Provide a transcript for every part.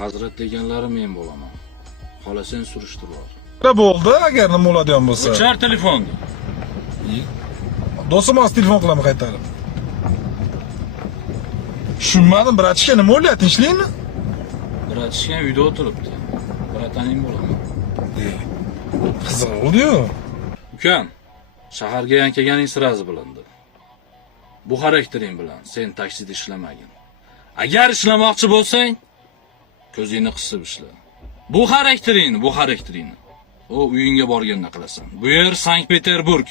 Hazrat deganlari men bo'laman. Xohlasang surishtirib ol. Nima bo'ldi agar nima bo'ladigan bo'lsa? O'char telefonni. Do'stim hozir telefon qilaman qaytarib. Tushunmadim, bratishka nima bo'lyapti, tinchlikmi? Bratishka uyda o'tiribdi. Brataning bo'laman. Qiziq bo'ldi-yu. Ukam, shaharga yankeganing sirazi bilindi. Bu xaraktering bilan sen taksida ishlamagin. Agar ishlamoqchi bo'lsang, ko'zingni qisib ishla. Bu xarakteringni. O uyingga borganda qilasan. Bu yer Sankt-Peterburg.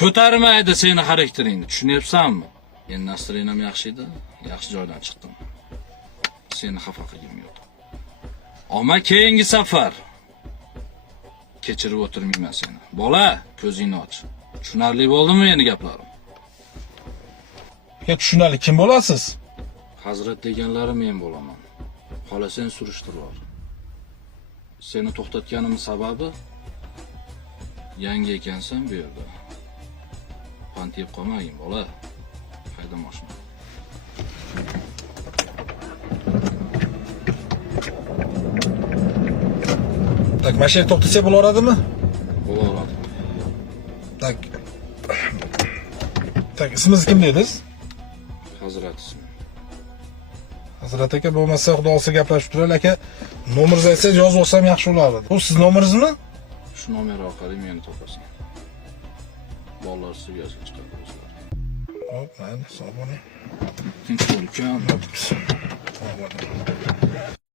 Ko'tarmaydi seni xarakteringni, tushunyapsanmi? Endi nastreenam yaxshi edi, yaxshi joydan chiqdim. Seni xafa qilgim yo'q. Ammo keyingi safar kechirib o'tirmayman seni. Bola, ko'zingni och. Tushunarli bo'ldimi meni gaplarim? Tushunarli, kim bo'lasiz? Hazrat deganlari men bo'laman. Xohlasang surishtirib ol. Seni to'xtatganim sababi yangi ekansan bu yerda. Pand yeb qolmagin bola. Hayda mashina. Tak, mashina to'xtatsa bo'laveradimi? Bo'laveradi. Tak, ismingiz kim dedingiz? Hazrat ismi. Hazrat aka, bo'lmasa xudo olsa gaplashib turaylik aka. Nomeringizni aytsangiz yozib olsam yaxshi bo'lardi. Bu siz nomeringizni? Shu nomer orqali meni topasan. Bolalar seviyasiga chiqadi o'zlari. Hop, mayli, sog' bo'ling. Tinch bo'l ukam. Sog' bo'ling.